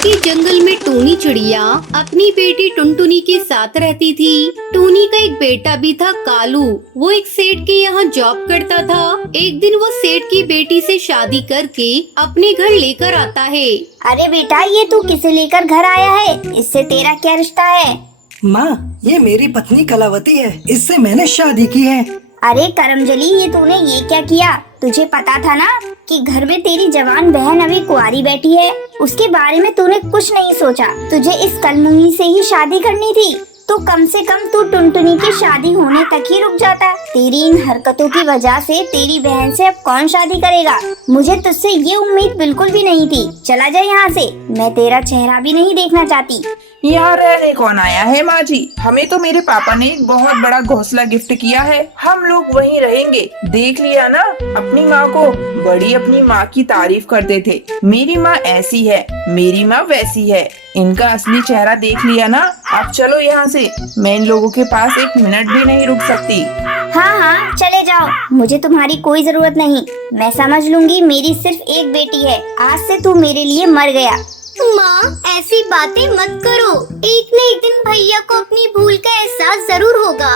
के जंगल में टूनी चिड़िया अपनी बेटी टुनटुनी के साथ रहती थी। टूनी का एक बेटा भी था कालू। वो एक सेठ के यहाँ जॉब करता था। एक दिन वो सेठ की बेटी से शादी करके अपने घर लेकर आता है। अरे बेटा, ये तू किसे लेकर घर आया है? इससे तेरा क्या रिश्ता है? माँ, ये मेरी पत्नी कलावती है। इससे मैंने शादी की है। अरे करमजली, ये तूने ये क्या किया? तुझे पता था ना कि घर में तेरी जवान बहन अभी कुंवारी बैठी है। उसके बारे में तूने कुछ नहीं सोचा। तुझे इस कलमुही से ही शादी करनी थी। तो कम से कम तू टुनटुनी की शादी होने तक ही रुक जाता। तेरी इन हरकतों की वजह से तेरी बहन से अब कौन शादी करेगा? मुझे तुझसे ये उम्मीद बिल्कुल भी नहीं थी। चला जा यहाँ से, मैं तेरा चेहरा भी नहीं देखना चाहती। यहाँ रहने कौन आया है माँ जी? हमें तो मेरे पापा ने एक बहुत बड़ा घोंसला गिफ्ट किया है। हम लोग वहीं रहेंगे। देख लिया ना अपनी माँ को? बड़ी अपनी माँ की तारीफ करते थे। मेरी माँ ऐसी है, मेरी माँ वैसी है। इनका असली चेहरा देख लिया ना? अब चलो यहाँ से। मैं इन लोगों के पास एक मिनट भी नहीं रुक सकती। हाँ हाँ, चले जाओ। मुझे तुम्हारी कोई जरूरत नहीं। मैं समझ लूंगी, मेरी सिर्फ एक बेटी है। आज से तू मेरे लिए मर गया। माँ, ऐसी बातें मत करो। एक न एक दिन भैया को अपनी भूल का एहसास जरूर होगा।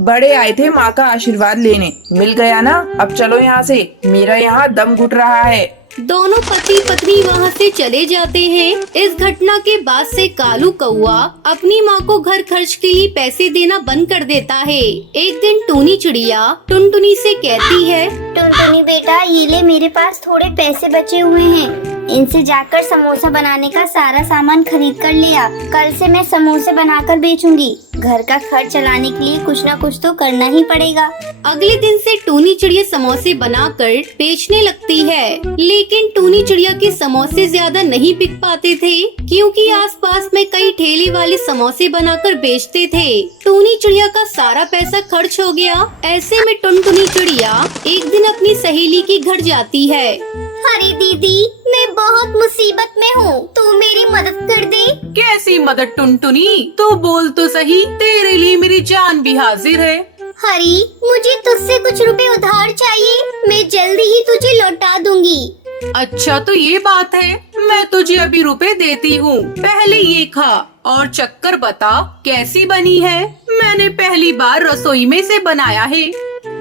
बड़े आए थे माँ का आशीर्वाद लेने, मिल गया ना? अब चलो यहाँ से, मेरा यहाँ दम घुट रहा है। दोनों पति पत्नी वहाँ से चले जाते हैं। इस घटना के बाद से कालू कौआ अपनी माँ को घर खर्च के लिए पैसे देना बंद कर देता है। एक दिन टूनी चिड़िया टुनटुनी से कहती है, टुनटुनी बेटा, ये ले, मेरे पास थोड़े पैसे बचे हुए हैं। इनसे जाकर समोसा बनाने का सारा सामान खरीद कर ले आ। कल से मैं समोसे बनाकर बेचूंगी। घर का खर्च चलाने के लिए कुछ न कुछ तो करना ही पड़ेगा। अगले दिन से टूनी चिड़िया समोसे बनाकर बेचने लगती है। लेकिन टूनी चिड़िया के समोसे ज्यादा नहीं बिक पाते थे, क्योंकि आसपास में कई ठेले वाले समोसे बनाकर बेचते थे। टूनी चिड़िया का सारा पैसा खर्च हो गया। ऐसे में टुनटुनी चिड़िया एक दिन अपनी सहेली के घर जाती है। अरे दीदी, मैं बहुत मुसीबत में हूँ, तू मेरी मदद कर दे। कैसी मदद टुनटुनी? तो बोल तो सही, तेरे लिए मेरी जान भी हाजिर है। हरी, मुझे तुझसे कुछ रुपए उधार चाहिए। मैं जल्दी ही तुझे लौटा दूंगी। अच्छा तो ये बात है, मैं तुझे अभी रुपए देती हूँ। पहले ये खा और चक्कर बता कैसी बनी है। मैंने पहली बार रसोई में से बनाया है।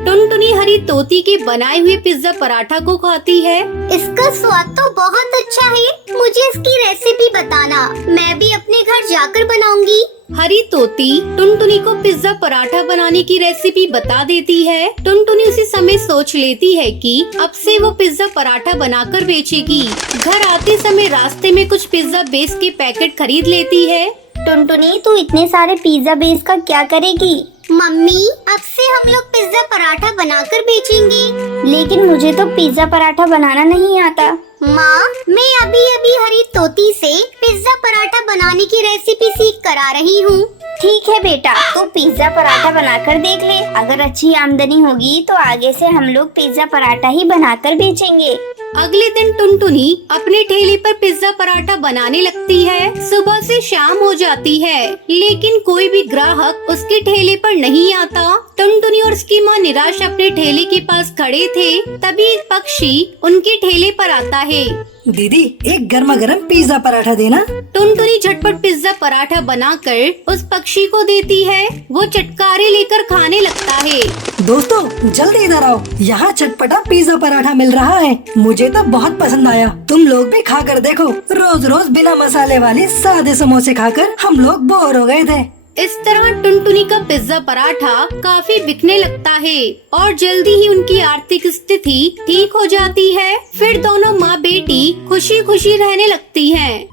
टुनटुनी हरी तोती के बनाए हुए पिज्जा पराठा को खाती है। इसका स्वाद तो बहुत अच्छा है। मुझे इसकी रेसिपी बताना, मैं भी अपने घर जाकर बनाऊंगी। हरी तोती टुनटुनी को पिज्जा पराठा बनाने की रेसिपी बता देती है। टुनटुनी उसी समय सोच लेती है कि अब से वो पिज्जा पराठा बनाकर बेचेगी। घर आते समय रास्ते में कुछ पिज्जा बेस के पैकेट खरीद लेती है। टुनटुनी, तू इतने सारे पिज्जा बेस का क्या करेगी? मम्मी, अब से हम लोग पिज्जा पराठा बनाकर बेचेंगे। लेकिन मुझे तो पिज्जा पराठा बनाना नहीं आता। माँ, मैं अभी अभी हरी तोती से पिज्जा पराठा बनाने की रेसिपी सीख कर आ रही हूँ। ठीक है बेटा, तू पिज्जा पराठा बनाकर देख ले। अगर अच्छी आमदनी होगी तो आगे से हम लोग पिज्जा पराठा ही बनाकर बेचेंगे। अगले दिन टुनटुनी अपने ठेले पर पिज्जा पराठा बनाने लगती है। सुबह से शाम हो जाती है, लेकिन कोई भी ग्राहक उसके ठेले पर नहीं आता। टुनटुनी और उसकी माँ निराश अपने ठेले के पास खड़े थे। तभी एक पक्षी उनके ठेले पर आता है। दीदी, एक गर्मा गर्म पिज्जा पराठा देना। टुनटुनी झटपट पिज्जा पराठा बनाकर उस पक्षी को देती है। वो चटकारे लेकर खाने लगता है। दोस्तों, जल्दी इधर आओ, यहाँ चटपटा पिज्जा पराठा मिल रहा है। मुझे तो बहुत पसंद आया। तुम लोग भी खा कर देखो। रोज रोज बिना मसाले वाले सादे समोसे खाकर हम लोग बोर हो गए थे। इस तरह टुनटुनी का पिज्जा पराठा काफी बिकने लगता है और जल्दी ही उनकी आर्थिक स्थिति ठीक हो जाती है। फिर दोनों माँ बेटी खुशी खुशी रहने लगती हैं।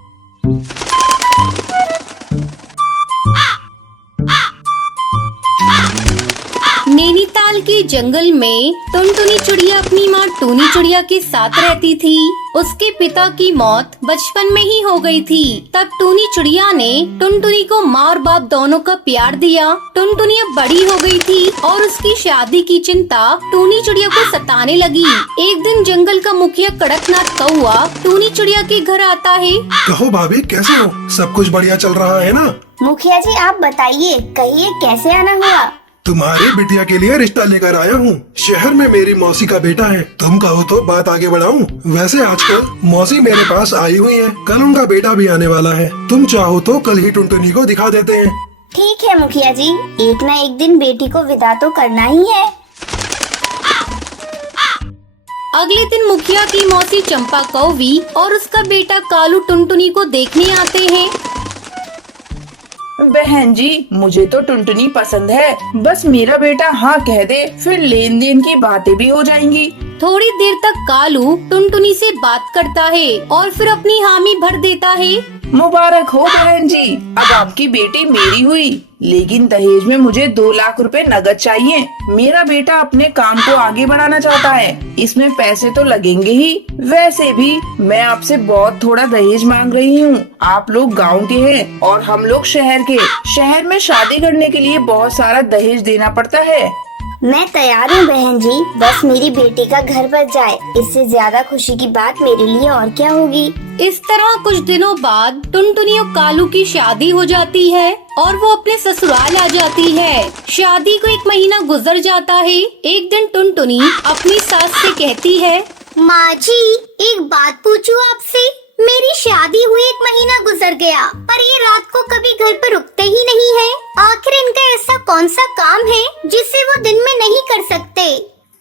नैनीताल के जंगल में टुनटुनी चिड़िया अपनी माँ टूनी चिड़िया के साथ रहती थी। उसके पिता की मौत बचपन में ही हो गई थी। तब टूनी चिड़िया ने टुनटुनी को माँ और बाप दोनों का प्यार दिया। टुनटुनी अब बड़ी हो गई थी और उसकी शादी की चिंता टूनी चिड़िया को सताने लगी। एक दिन जंगल का मुखिया कड़कनाथ कौआ टूनी चिड़िया के घर आता है। कहो भाभी, कैसे हो? सब कुछ बढ़िया चल रहा है ना? मुखिया जी, आप बताइए, कहिए कैसे आना हुआ? तुम्हारी बिटिया के लिए रिश्ता लेकर आया हूँ। शहर में मेरी मौसी का बेटा है। तुम कहो तो बात आगे बढ़ाऊं। वैसे आजकल मौसी मेरे पास आई हुई है, कल उनका बेटा भी आने वाला है। तुम चाहो तो कल ही टुनटुनी को दिखा देते हैं। ठीक है मुखिया जी, एक न एक दिन बेटी को विदा तो करना ही है। अगले दिन मुखिया की मौसी चंपा कौवी और उसका बेटा कालू टुनटुनी को देखने आते हैं। बहन जी, मुझे तो टुनटुनी पसंद है। बस मेरा बेटा हाँ कह दे, फिर लेन देन की बातें भी हो जाएंगी। थोड़ी देर तक कालू टुनटुनी से बात करता है और फिर अपनी हामी भर देता है। मुबारक हो बहन जी, अब आपकी बेटी मेरी हुई। लेकिन दहेज में मुझे 2 लाख रुपए नगद चाहिए। मेरा बेटा अपने काम को आगे बढ़ाना चाहता है, इसमें पैसे तो लगेंगे ही। वैसे भी मैं आपसे बहुत थोड़ा दहेज मांग रही हूँ। आप लोग गांव के हैं और हम लोग शहर के। शहर में शादी करने के लिए बहुत सारा दहेज देना पड़ता है। मैं तैयार हूँ बहन जी, बस मेरी बेटी का घर बच जाए, इससे ज्यादा खुशी की बात मेरे लिए और क्या होगी। इस तरह कुछ दिनों बाद टुनटुनी और कालू की शादी हो जाती है और वो अपने ससुराल आ जाती है। शादी को 1 महीना गुजर जाता है। एक दिन टुनटुनी अपनी सास से कहती है, माँ जी, एक बात पूछूं आपसे। मेरी शादी हुई 1 महीना गुजर गया, पर ये रात को कभी घर पर रुकते ही नहीं है। आखिर इनका ऐसा कौन सा काम है जिसे वो दिन में नहीं कर सकते?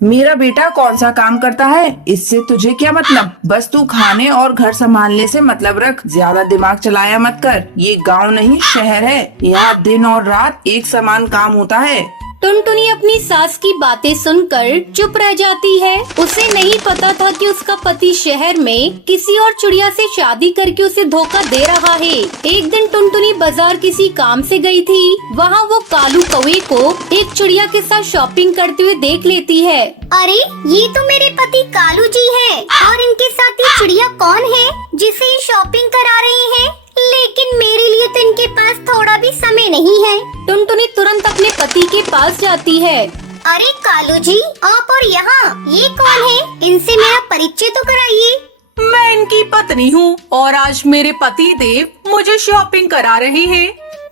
मेरा बेटा कौन सा काम करता है, इससे तुझे क्या मतलब? बस तू खाने और घर संभालने से मतलब रख। ज्यादा दिमाग चलाया मत कर। ये गांव नहीं शहर है, यहाँ दिन और रात एक समान काम होता है। टुनटुनी अपनी सास की बातें सुनकर चुप रह जाती है। उसे नहीं पता था कि उसका पति शहर में किसी और चिड़िया से शादी करके उसे धोखा दे रहा है। एक दिन टुनटुनी बाजार किसी काम से गई थी। वहाँ वो कालू कौवे को एक चिड़िया के साथ शॉपिंग करते हुए देख लेती है। अरे, ये तो मेरे पति कालू जी है। और इनके साथ ये चिड़िया कौन है जिसे ये शॉपिंग करा रही है? लेकिन मेरे लिए तो इनके पास थोड़ा भी समय नहीं है। टुनटुनी तुरंत अपने पति के पास जाती है। अरे कालू जी, आप और यहाँ ये कौन है? इनसे मेरा परिचय तो कराइए। मैं इनकी पत्नी हूँ और आज मेरे पति देव मुझे शॉपिंग करा रहे हैं।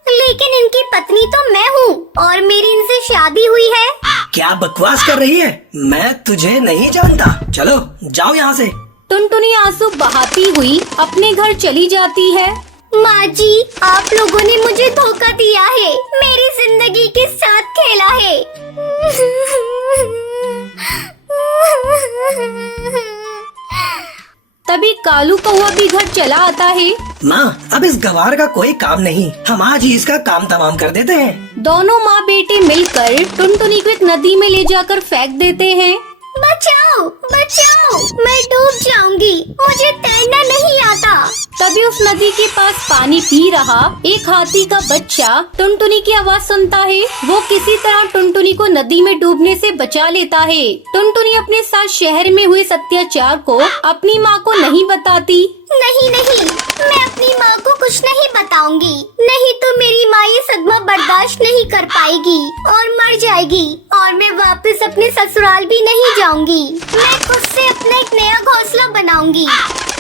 लेकिन इनकी पत्नी तो मैं हूँ और मेरी इनसे शादी हुई है। क्या बकवास कर रही है? मैं तुझे नहीं जानता। चलो जाओ यहाँ से। टुनटुनी आंसू बहाती हुई अपने घर चली जाती है। माँ जी, आप लोगों ने मुझे धोखा दिया है, मेरी जिंदगी के साथ खेला है। तभी कालू कौवा भी घर चला आता है। माँ, अब इस गवार का कोई काम नहीं, हम आज ही इसका काम तमाम कर देते हैं। दोनों माँ बेटे मिलकर टुनटुनी को एक नदी में ले जाकर फेंक देते हैं। बचाओ, बचाओ, मैं डूब जाऊंगी, मुझे तैरना नहीं आता। तभी उस नदी के पास पानी पी रहा एक हाथी का बच्चा टुनटुनी की आवाज सुनता है। वो किसी तरह टुनटुनी को नदी में डूबने से बचा लेता है। टुनटुनी अपने साथ शहर में हुए अत्याचार को अपनी माँ को नहीं बताती। नहीं नहीं, मैं अपनी माँ को कुछ नहीं बताऊंगी, नहीं तो मेरी माँ ये सदमा बर्दाश्त नहीं कर पाएगी और मर जाएगी और मैं वापस अपने ससुराल भी नहीं जाऊंगी। मैं खुद से अपना एक नया घोंसला बनाऊंगी।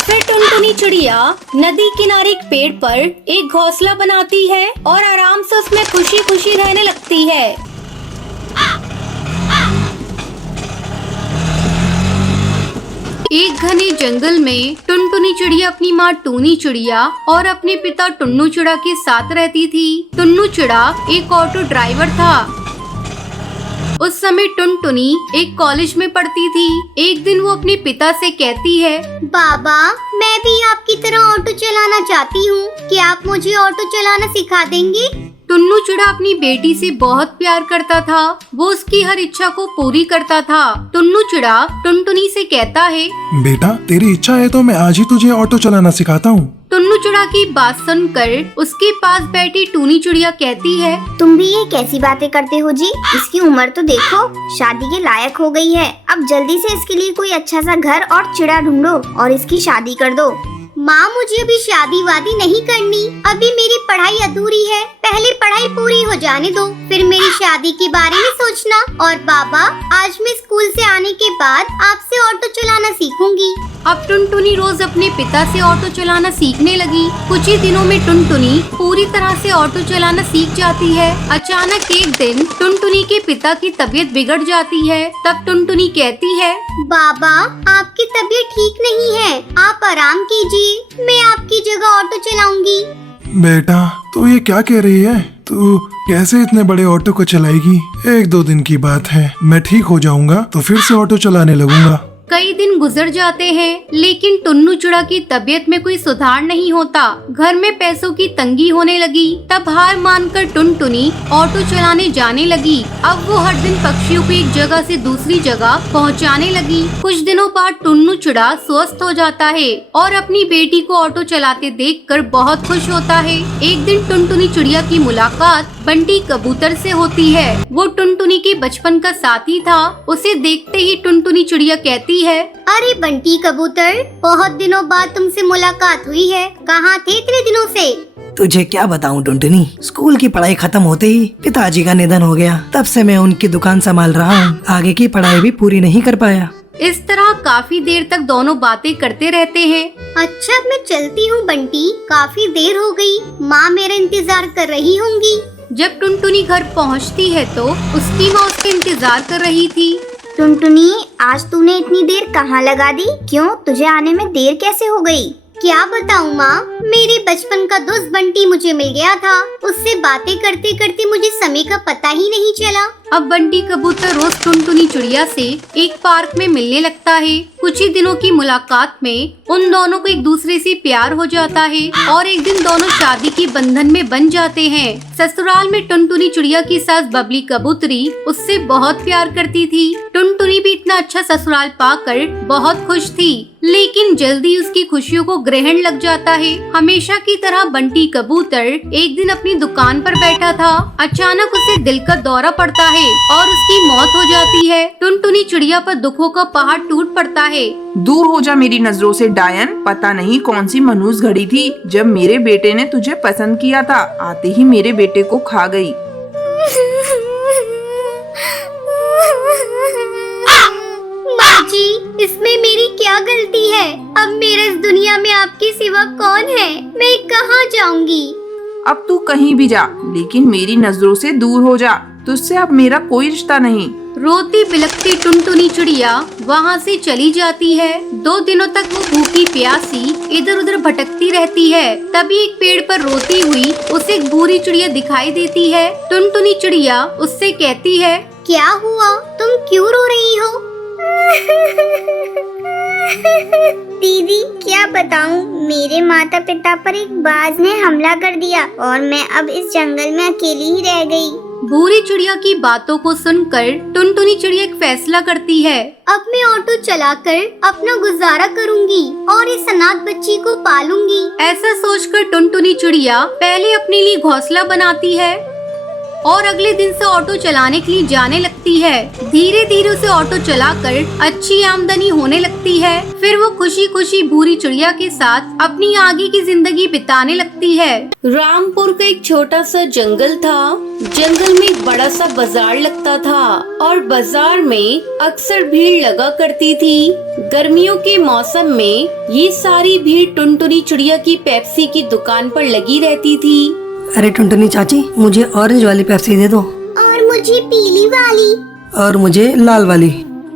फिर टुनटुनी चिड़िया नदी किनारे एक पेड़ पर एक घोंसला बनाती है और आराम से उसमें खुशी खुशी रहने लगती है। एक घने जंगल में टुनटुनी चिड़िया अपनी माँ टूनी चिड़िया और अपने पिता टुन्नू चिड़ा के साथ रहती थी। टुन्नू चिड़ा एक ऑटो ड्राइवर था। उस समय टुनटुनी एक कॉलेज में पढ़ती थी। एक दिन वो अपने पिता से कहती है, बाबा, मैं भी आपकी तरह ऑटो चलाना चाहती हूँ, क्या आप मुझे ऑटो चलाना सिखा देंगे? टुन्नू चिड़ा अपनी बेटी से बहुत प्यार करता था। वो उसकी हर इच्छा को पूरी करता था। टुन्नू चिड़ा टुनटुनी से कहता है, बेटा, तेरी इच्छा है तो मैं आज ही तुझे ऑटो चलाना सिखाता हूँ। टुन्नू चिड़ा की बात सुनकर उसके पास बैठी टूनी चिड़िया कहती है, तुम भी ये कैसी बातें करते हो जी? इसकी उम्र तो देखो, शादी के लायक हो गई है। अब जल्दी से इसके लिए कोई अच्छा सा घर और चिड़ा ढूंढो और इसकी शादी कर दो। माँ मुझे अभी शादी वादी नहीं करनी, अभी मेरी पढ़ाई अधूरी है, पहले पढ़ाई पूरी हो जाने दो, फिर मेरी शादी के बारे में सोचना। और पापा, आज मैं स्कूल से आने के बाद आपसे ऑटो चलाना सीखूंगी। अब टुनटुनी रोज अपने पिता से ऑटो चलाना सीखने लगी। कुछ ही दिनों में टुनटुनी पूरी तरह से ऑटो चलाना सीख जाती है। अचानक एक दिन टुनटुनी के पिता की तबीयत बिगड़ जाती है। तब टुनटुनी कहती है, बाबा, आपकी तबीयत ठीक नहीं है, आप आराम कीजिए, मैं आपकी जगह ऑटो चलाऊंगी। बेटा, तू ये क्या कह रही है? तू कैसे इतने बड़े ऑटो को चलाएगी? 1-2 दिन की बात है, मैं ठीक हो जाऊंगा तो फिर से ऑटो चलाने लगूंगा। कई दिन गुजर जाते हैं, लेकिन टुन्नू चिड़ा की तबीयत में कोई सुधार नहीं होता। घर में पैसों की तंगी होने लगी। तब हार मानकर टुनटुनी ऑटो चलाने जाने लगी। अब वो हर दिन पक्षियों को एक जगह से दूसरी जगह पहुंचाने लगी। कुछ दिनों बाद टुन्नू चिड़ा स्वस्थ हो जाता है और अपनी बेटी को ऑटो चलाते देखकर बहुत खुश होता है। एक दिन टुनटुनी चिड़िया की मुलाकात बंटी कबूतर से होती है। वो टुनटुनी के बचपन का साथी था। उसे देखते ही टुनटुनी चिड़िया कहती है, अरे बंटी कबूतर, बहुत दिनों बाद तुमसे मुलाकात हुई है, कहाँ थे इतने दिनों से? तुझे क्या बताऊं टुनटुनी, स्कूल की पढ़ाई खत्म होते ही पिताजी का निधन हो गया। तब से मैं उनकी दुकान संभाल रहा हूँ, आगे की पढ़ाई भी पूरी नहीं कर पाया। इस तरह काफी देर तक दोनों बातें करते रहते हैं। अच्छा, मैं चलती हूँ बंटी, काफी देर हो गई, माँ मेरा इंतजार कर रही होंगी। जब टुनटुनी घर पहुंचती है तो उसकी माँ उसका इंतजार कर रही थी। टुनटुनी, आज तूने इतनी देर कहाँ लगा दी? क्यों, तुझे आने में देर कैसे हो गई? क्या बताऊँ माँ, मेरे बचपन का दोस्त बंटी मुझे मिल गया था। उससे बातें करते करते मुझे समय का पता ही नहीं चला। अब बंटी कबूतर रोज टुनटुनी चिड़िया से एक पार्क में मिलने लगता है। कुछ ही दिनों की मुलाकात में उन दोनों को एक दूसरे से प्यार हो जाता है और एक दिन दोनों शादी के बंधन में बन जाते हैं। ससुराल में टुनटुनी चिड़िया की सास बबली कबूतरी उससे बहुत प्यार करती थी। टुनटुनी भी इतना अच्छा ससुराल पाकर बहुत खुश थी, लेकिन जल्दी उसकी खुशियों को ग्रहण लग जाता है। हमेशा की तरह बंटी कबूतर एक दिन अपनी दुकान पर बैठा था। अचानक उसे दिल का दौरा पड़ता है और उसकी मौत हो जाती है। टुनटुनी चिड़िया पर दुखों का पहाड़ टूट पड़ता है। दूर हो जा मेरी नजरों से डायन, पता नहीं कौन सी मनहूस घड़ी थी जब मेरे बेटे ने तुझे पसंद किया था, आते ही मेरे बेटे को खा गई। माँ जी, इसमें मेरी क्या गलती है? अब मेरे इस दुनिया में आपके सिवा कौन है? मैं कहाँ जाऊंगी? अब तू कहीं भी जा, लेकिन मेरी नजरों से दूर हो जा, तुझसे अब मेरा कोई रिश्ता नहीं। रोती बिलखती टुनटुनी चिड़िया वहाँ से चली जाती है। 2 दिनों तक वो भूखी प्यासी इधर उधर भटकती रहती है। तभी एक पेड़ पर रोती हुई उसे एक बूढ़ी चिड़िया दिखाई देती है। टुनटुनी चिड़िया उससे कहती है, क्या हुआ, तुम क्यों रो रही हो? दीदी, क्या बताऊं, मेरे माता पिता पर एक बाज ने हमला कर दिया और मैं अब इस जंगल में अकेली ही रह गई। बूढ़ी चिड़िया की बातों को सुनकर टुनटुनी चिड़िया एक फैसला करती है। अब मैं ऑटो चलाकर अपना गुजारा करूंगी और इस अनाथ बच्ची को पालूंगी। ऐसा सोचकर टुनटुनी चिड़िया पहले अपने लिए घोंसला बनाती है और अगले दिन से ऑटो चलाने के लिए जाने लगती है। धीरे धीरे उसे ऑटो चलाकर अच्छी आमदनी होने लगती है। फिर वो खुशी खुशी भूरी चिड़िया के साथ अपनी आगे की जिंदगी बिताने लगती है। रामपुर का एक छोटा सा जंगल था। जंगल में एक बड़ा सा बाजार लगता था और बाजार में अक्सर भीड़ लगा करती थी। गर्मियों के मौसम में ये सारी भीड़ टुनटुनी चिड़िया की पेप्सी की दुकान पर लगी रहती थी। अरे टुनटुनी चाची, मुझे ऑरेंज वाली पेप्सी दे दो। और मुझे पीली वाली। और मुझे लाल वाली।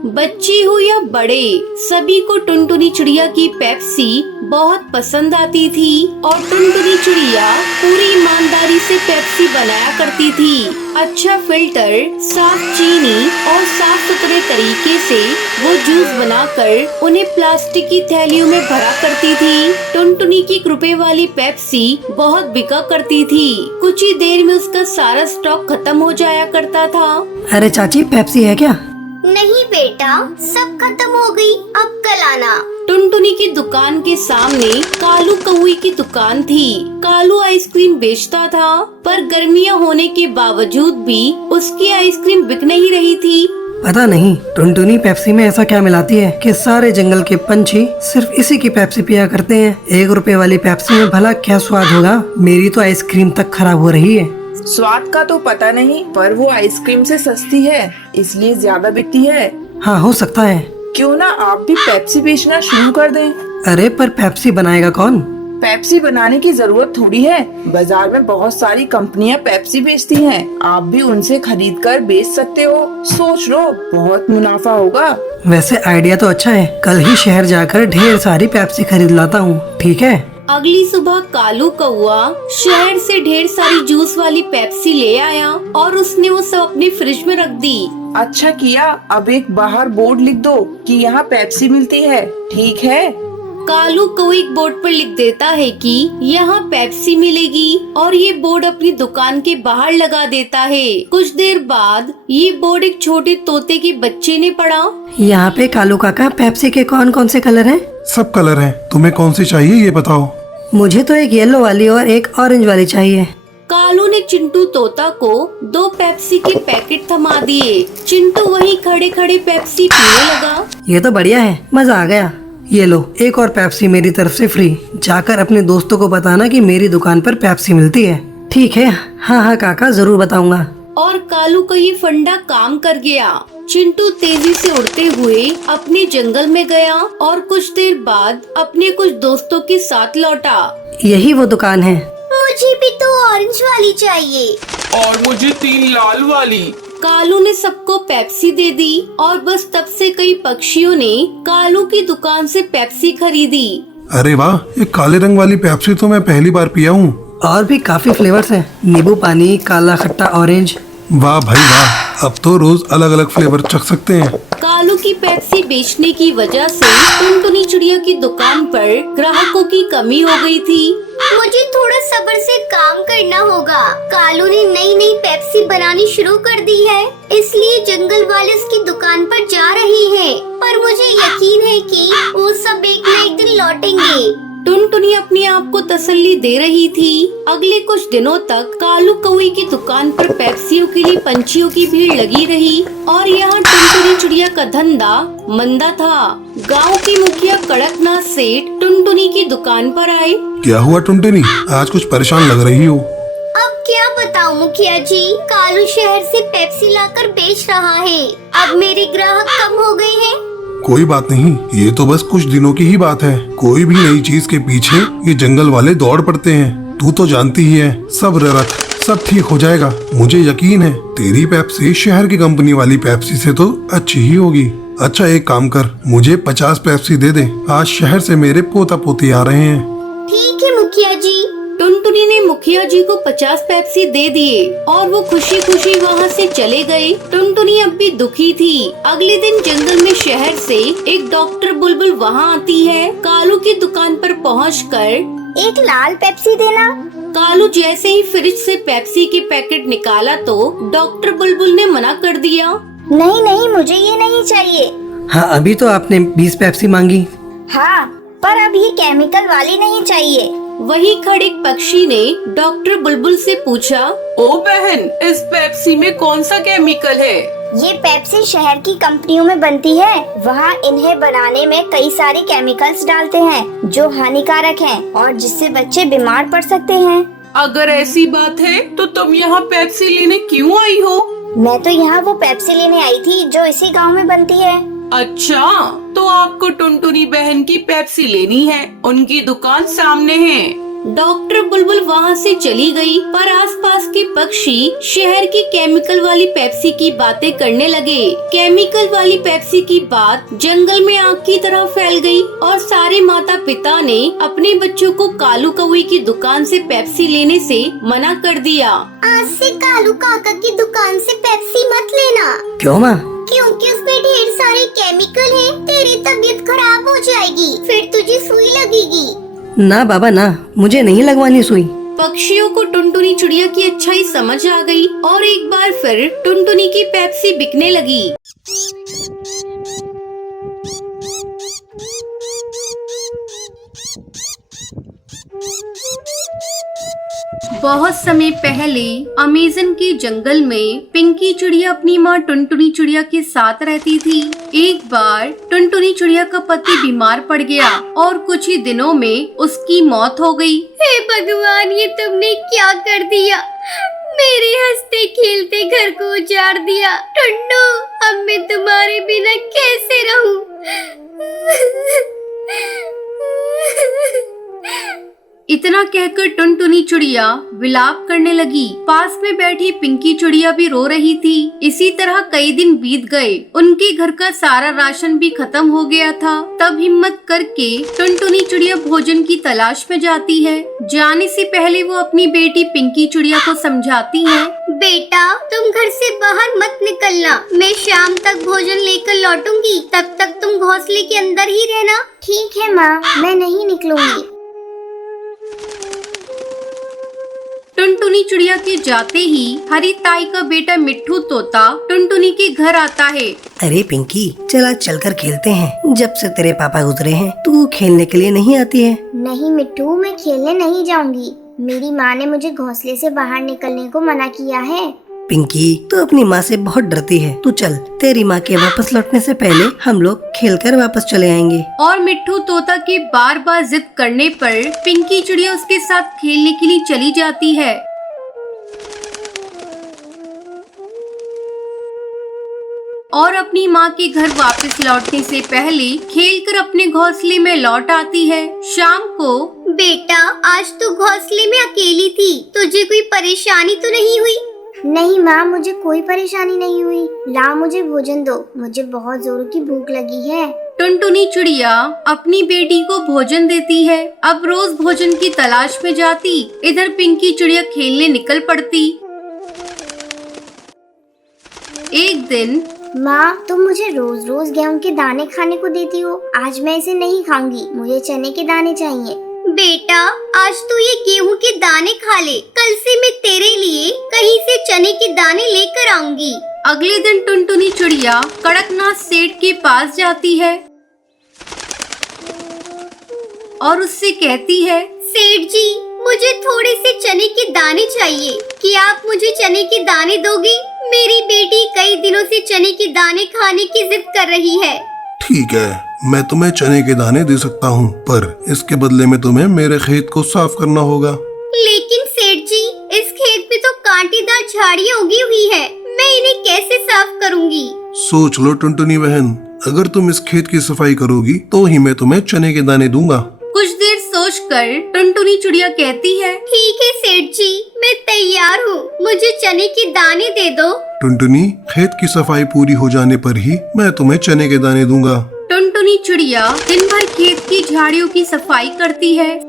बच्चे हो या बड़े, सभी को टुनटुनी चिड़िया की पेप्सी बहुत पसंद आती थी और टुनटुनी चिड़िया पूरी ईमानदारी से पेप्सी बनाया करती थी। अच्छा फिल्टर, साफ चीनी और साफ सुथरे तरीके से वो जूस बनाकर उन्हें प्लास्टिक की थैलियों में भरा करती थी। टुनटुनी की रुपए वाली पेप्सी बहुत बिका करती थी। कुछ ही देर में उसका सारा स्टॉक खत्म हो जाया करता था। अरे चाची, पेप्सी है क्या? नहीं बेटा, सब खत्म हो गई, अब कल आना। टुनटुनी की दुकान के सामने कालू कौई की दुकान थी। कालू आइसक्रीम बेचता था, पर गर्मियां होने के बावजूद भी उसकी आइसक्रीम बिक नहीं रही थी। पता नहीं टुनटुनी पेप्सी में ऐसा क्या मिलाती है कि सारे जंगल के पंछी सिर्फ इसी की पेप्सी पिया करते हैं। 1 रुपए वाली पेप्सी में भला क्या स्वाद होगा। मेरी तो आइसक्रीम तक खराब हो रही है। स्वाद का तो पता नहीं, पर वो आइसक्रीम से सस्ती है, इसलिए ज्यादा बिकती है। हाँ, हो सकता है। क्यों ना आप भी पेप्सी बेचना शुरू कर दें। अरे पर पेप्सी बनाएगा कौन? पेप्सी बनाने की जरूरत थोड़ी है, बाजार में बहुत सारी कंपनियां पेप्सी बेचती हैं। आप भी उनसे खरीद कर बेच सकते हो। सोच लो, बहुत मुनाफा होगा। वैसे आइडिया तो अच्छा है। कल ही शहर जाकर ढेर सारी पेप्सी खरीद लाता हूँ। ठीक है। अगली सुबह कालू कौआ शहर से ढेर सारी जूस वाली पेप्सी ले आया और उसने वो सब अपनी फ्रिज में रख दी। अच्छा किया। अब एक बाहर बोर्ड लिख दो कि यहाँ पेप्सी मिलती है, ठीक है? कालू कौआ एक बोर्ड पर लिख देता है कि यहाँ पेप्सी मिलेगी और ये बोर्ड अपनी दुकान के बाहर लगा देता है। कुछ देर बाद ये बोर्ड एक छोटे तोते के बच्चे ने पढ़ा। यहाँ पे कालू काका, पेप्सी के कौन कौन से कलर हैं? सब कलर हैं। तुम्हें कौन सी चाहिए ये बताओ। मुझे तो एक येलो वाली और एक ऑरेंज वाली चाहिए। कालू ने चिंटू तोता को 2 पेप्सी के पैकेट थमा दिए। चिंटू वहीं खड़े खड़े पेप्सी पीने लगा। ये तो बढ़िया है, मजा आ गया। ये लो, एक और पेप्सी मेरी तरफ से फ्री। जाकर अपने दोस्तों को बताना कि मेरी दुकान पर पेप्सी मिलती है। ठीक है। हाँ हाँ काका, जरूर बताऊंगा। और कालू का ये फंडा काम कर गया। चिंटू तेजी से उड़ते हुए अपने जंगल में गया और कुछ देर बाद अपने कुछ दोस्तों के साथ लौटा। यही वो दुकान है। मुझे भी तो ऑरेंज वाली चाहिए। और मुझे 3 लाल वाली। कालू ने सबको पेप्सी दे दी और बस तब से कई पक्षियों ने कालू की दुकान से पेप्सी खरीदी। अरे वाह, ये काले रंग वाली पेप्सी तो मैं पहली बार पिया हूँ। और भी काफी फ्लेवर्स हैं। नींबू पानी, काला खट्टा, ऑरेंज। वाह भाई वाह, अब तो रोज अलग अलग फ्लेवर चख सकते हैं। कालू की पेप्सी बेचने की वजह से टुनटुनी चिड़िया की दुकान पर ग्राहकों की कमी हो गई थी। मुझे थोड़ा सब्र से काम करना होगा। कालू ने नई नई पेप्सी बनानी शुरू कर दी है, इसलिए जंगल वाले उसकी दुकान पर जा रहे हैं। पर मुझे यकीन है कि वो सब एक न एक दिन लौटेंगे। टुनटुनी अपने आप को तसल्ली दे रही थी। अगले कुछ दिनों तक कालू कौवे की दुकान पर पेप्सियों के लिए पंछियों की भीड़ लगी रही और यहाँ टुनटुनी चिड़िया का धंधा मंदा था। गांव की मुखिया कड़कनाथ सेठ टुनटुनी की दुकान पर आए। क्या हुआ टुनटुनी, आज कुछ परेशान लग रही हो। अब क्या बताऊं मुखिया जी, कालू शहर से पेप्सी लाकर बेच रहा है। अब मेरे ग्राहक कम हो गए हैं। कोई बात नहीं, ये तो बस कुछ दिनों की ही बात है। कोई भी नई चीज के पीछे ये जंगल वाले दौड़ पड़ते हैं। तू तो जानती ही है, सब्र रख, सब ठीक हो जाएगा। मुझे यकीन है तेरी पेप्सी शहर की कंपनी वाली पेप्सी से तो अच्छी ही होगी। अच्छा एक काम कर, मुझे 50 पेप्सी दे दे। आज शहर से मेरे पोता पोती आ रहे हैं। ठीक है मुखिया जी। टुनटुनी ने मुखिया जी को 50 पेप्सी दे दिए और वो खुशी खुशी वहाँ से चले गए। टुनटुनी अब भी दुखी थी। अगले दिन जंगल में शहर से एक डॉक्टर बुलबुल वहाँ आती है। कालू की दुकान पर पहुंचकर एक लाल पेप्सी देना। कालू जैसे ही फ्रिज से पेप्सी के पैकेट निकाला तो डॉक्टर बुलबुल ने मना कर दिया। नहीं नहीं, मुझे ये नहीं चाहिए। हाँ, अभी तो आपने 20 पेप्सी मांगी। हाँ, पर अब ये केमिकल वाली नहीं चाहिए। वही खड़े पक्षी ने डॉक्टर बुलबुल से पूछा, ओ बहन, इस पेप्सी में कौन सा केमिकल है? ये पेप्सी शहर की कंपनियों में बनती है। वहाँ इन्हें बनाने में कई सारे केमिकल्स डालते हैं जो हानिकारक हैं और जिससे बच्चे बीमार पड़ सकते हैं। अगर ऐसी बात है तो तुम यहाँ पेप्सी लेने क्यों आई हो? मैं तो यहाँ वो पेप्सी लेने आई थी जो इसी गांव में बनती है। अच्छा, तो आपको टुनटुनी बहन की पेप्सी लेनी है। उनकी दुकान सामने है। डॉक्टर बुलबुल वहाँ से चली गई, पर आसपास के पक्षी शहर की केमिकल वाली पेप्सी की बातें करने लगे। केमिकल वाली पेप्सी की बात जंगल में आग की तरह फैल गई और सारे माता पिता ने अपने बच्चों को कालू कौवे की दुकान से पेप्सी लेने से मना कर दिया। आज से कालू काका की दुकान से पेप्सी मत लेना। क्यों माँ? क्योंकि उसमें ढेर सारे केमिकल हैं। तेरी तबीयत खराब हो जाएगी, फिर तुझे सुई लगेगी। ना बाबा ना, मुझे नहीं लगवानी सुई। पक्षियों को टुनटुनी चिड़िया की अच्छाई समझ आ गई और एक बार फिर टुनटुनी की पेप्सी बिकने लगी। बहुत समय पहले अमेज़न के जंगल में पिंकी चिड़िया अपनी माँ टुनटुनी चिड़िया के साथ रहती थी। एक बार टुनटुनी चिड़िया का पति बीमार पड़ गया और कुछ ही दिनों में उसकी मौत हो गई। हे भगवान, ये तुमने क्या कर दिया? मेरे हंसते खेलते घर को उजाड़ दिया। टुन्नू, अब मैं तुम्हारे बिना कैसे रहूं? इतना कहकर टुनटुनी चिड़िया विलाप करने लगी। पास में बैठी पिंकी चिड़िया भी रो रही थी। इसी तरह कई दिन बीत गए। उनके घर का सारा राशन भी खत्म हो गया था। तब हिम्मत करके टुनटुनी चिड़िया भोजन की तलाश में जाती है। जाने से पहले वो अपनी बेटी पिंकी चिड़िया को समझाती है। बेटा, तुम घर से बाहर मत निकलना। मैं शाम तक भोजन लेकर लौटूंगी। तब तक तुम घोंसले के अंदर ही रहना। ठीक है माँ, मैं नहीं निकलूंगी। टुनटुनी चिड़िया के जाते ही हरी ताई का बेटा मिट्ठू तोता टुनटुनी के घर आता है। अरे पिंकी, चल आज चलकर खेलते हैं। जब से तेरे पापा गुजरे हैं तू खेलने के लिए नहीं आती है। नहीं मिट्टू, मैं खेलने नहीं जाऊंगी। मेरी माँ ने मुझे घोंसले से बाहर निकलने को मना किया है। पिंकी, तू अपनी माँ से बहुत डरती है। तू चल, तेरी माँ के वापस लौटने से पहले हम लोग खेलकर वापस चले आएंगे। और मिट्ठू तोता के बार बार जिद करने पर पिंकी चिड़िया उसके साथ खेलने के लिए चली जाती है। और अपनी माँ के घर वापस लौटने से पहले खेलकर अपने घोंसले में लौट आती है। शाम को बेटा, आज तू घोंसले में अकेली थी। तुझे कोई परेशानी तो नहीं हुई? नहीं माँ, मुझे कोई परेशानी नहीं हुई। लाओ मुझे भोजन दो, मुझे बहुत जोरों की भूख लगी है। टुनटुनी चिड़िया अपनी बेटी को भोजन देती है। अब रोज भोजन की तलाश में जाती। इधर पिंकी चिड़िया खेलने निकल पड़ती। एक दिन माँ, तुम मुझे रोज रोज गेहूं के दाने खाने को देती हो। आज मैं इसे नहीं खाऊंगी, मुझे चने के दाने चाहिए। बेटा, आज तू ये गेहूं के दाने खा ले। कल से मैं तेरे लिए कहीं से चने के दाने लेकर आऊंगी। अगले दिन टुनटुनी चिड़िया कड़कनाथ सेठ के पास जाती है और उससे कहती है, सेठ जी, मुझे थोड़े से चने के दाने चाहिए। क्या आप मुझे चने के दाने दोगे? मेरी बेटी कई दिनों से चने के दाने खाने की जिद कर रही है। ठीक है, मैं तुम्हें चने के दाने दे सकता हूँ, पर इसके बदले में तुम्हें मेरे खेत को साफ करना होगा। लेकिन सेठ जी, इस खेत में तो कांटेदार झाड़ियाँ उगी हुई है। मैं इन्हें कैसे साफ करूँगी? सोच लो टुनटुनी बहन, अगर तुम इस खेत की सफाई करोगी तो ही मैं तुम्हें चने के दाने दूंगा। कुछ देर सोचकर टुनटुनी चिड़िया कहती है, ठीक है सेठ जी, मैं तैयार हूँ। मुझे चने के दाने दे दो। टुनटुनी, खेत की सफाई पूरी हो जाने पर ही मैं तुम्हें चने के दाने दूंगा। टुनटुनी चिड़िया दिन भर खेत की झाड़ियों की सफाई करती है।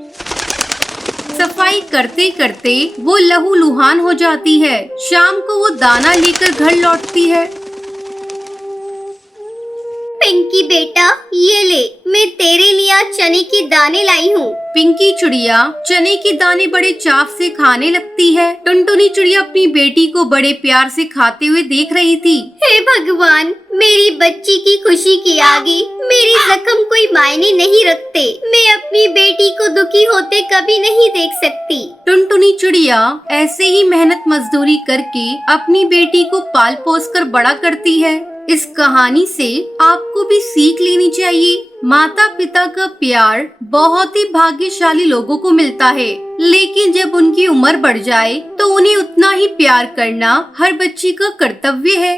सफाई करते करते वो लहूलुहान हो जाती है। शाम को वो दाना लेकर घर लौटती है। पिंकी बेटा, ये ले, मैं तेरे लिए आज चने के दाने लाई हूँ। पिंकी चिड़िया चने के दाने बड़े चाव से खाने लगती है। टुनटुनी चिड़िया अपनी बेटी को बड़े प्यार से खाते हुए देख रही थी। हे भगवान, मेरी बच्ची की खुशी के आगे मेरे जख्म कोई मायने नहीं रखते। मैं अपनी बेटी को दुखी होते कभी नहीं देख सकती। टुनटुनी चिड़िया ऐसे ही मेहनत मजदूरी करके अपनी बेटी को पाल पोस कर बड़ा करती है। इस कहानी से आपको भी सीख लेनी चाहिए। माता पिता का प्यार बहुत ही भाग्यशाली लोगों को मिलता है, लेकिन जब उनकी उम्र बढ़ जाए तो उन्हें उतना ही प्यार करना हर बच्ची का कर्तव्य है।